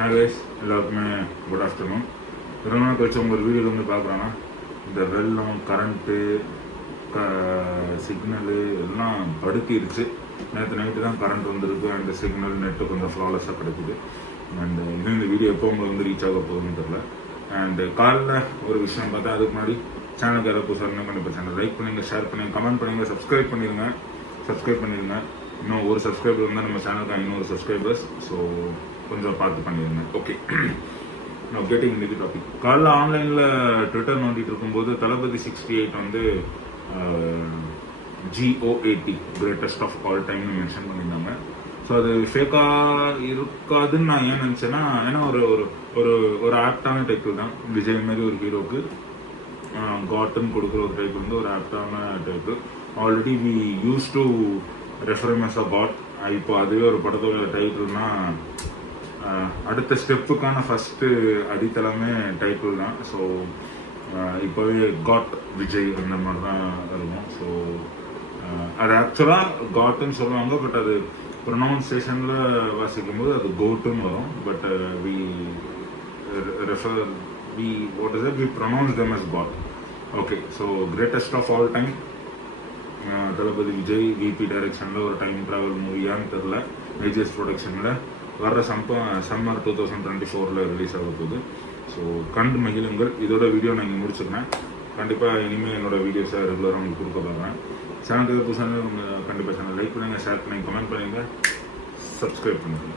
Hi guys, எல்லாருக்குமே good afternoon. ரொம்ப நாள் கழிச்சு உங்கள் வீடியோவில் வந்து பார்க்குறோன்னா இந்த வெள்ளம், கரண்ட்டு, சிக்னலு எல்லாம் படுக்கிடுச்சு. நேற்று நைட்டு தான் கரண்ட் வந்துருக்கு அண்ட் சிக்னல் நெட்டு கொஞ்சம் ஃப்ளாலெஸ்ஸாக கிடைக்குது. அண்ட் இன்னும் இந்த வீடியோ எப்போ உங்களுக்கு வந்து ரீச் ஆக போகுதுன்னு தெரில. அண்டு காலைல ஒரு விஷயம் பார்த்தா, அதுக்கு முன்னாடி சேனலுக்கு யாராவது புதுசாக கண்டிப்பாக சேனல் லைக் பண்ணுங்கள், ஷேர் பண்ணுங்கள், கமெண்ட் பண்ணுங்கள், சப்ஸ்கிரைப் பண்ணிடுங்க. இன்னும் ஒரு சப்ஸ்கிரைபர் வந்தால் நம்ம சேனலுக்கு இன்னொரு சப்ஸ்கிரைபர்ஸ். ஸோ கொஞ்சம் பார்த்து பண்ணிடுங்க. ஓகே, நான் கேட்டிங் இந்த டாபிக். காலைல ஆன்லைனில் ட்விட்டர் நோண்டிட்டு இருக்கும்போது தளபதி 68 வந்து GOAT கிரேட்டஸ்ட் ஆஃப் ஆல் டைம்னு மென்ஷன் பண்ணியிருந்தாங்க. ஸோ அது ஃபேக்காக இருக்காதுன்னு நான் ஏன் நினச்சேன்னா, ஏன்னா ஒரு ஒரு ஒரு ஆப்டான டைட்டில் தான். விஜய் மாதிரி ஒரு ஹீரோக்கு காட்டன் கொடுக்குற ஒரு டைட்டில் வந்து ஒரு ஆப்டான title. Already we use to refer as a god. இப்போ அதுவே ஒரு படத்தோட டைட்டில்னா அடுத்த ஸ்டெப்புக்கான ஃபஸ்ட்டு அடித்தளமே டைட்டில் தான். ஸோ இப்போவே காட் விஜய் அந்த மாதிரி தான் இருக்கும். ஸோ அது ஆக்சுவலாக காட்டுன்னு சொல்லுவாங்க, பட் அது ப்ரொனவுன்சியேஷனில் வாசிக்கும் போது அது கோட்டுன்னு வரும். But we pronounce them as caught. Okay, so greatest of all time Thalapathy Vijay VP டைரக்ஷனில் ஒரு டைம் ட்ராவல் மூவியான்னு தெரில. ஏஜிஎஸ் ப்ரொடக்ஷனில் வர்ற சம்மர் 2024 ரிலீஸ் ஆக போகுது. ஸோ கண்டு மகிழுங்கள். இதோட வீடியோ நான் இங்கே முடிச்சுக்கிறேன். கண்டிப்பாக இனிமேல் என்னோடய வீடியோஸை ரெகுலராக உங்களுக்கு கொடுக்க பார்க்குறேன். சேனலுக்கு புதுசாக கண்டிப்பாக சேனல் லைக் பண்ணுங்கள், ஷேர் பண்ணுங்கள், கமெண்ட் பண்ணுங்கள், சப்ஸ்கிரைப் பண்ணுங்கள்.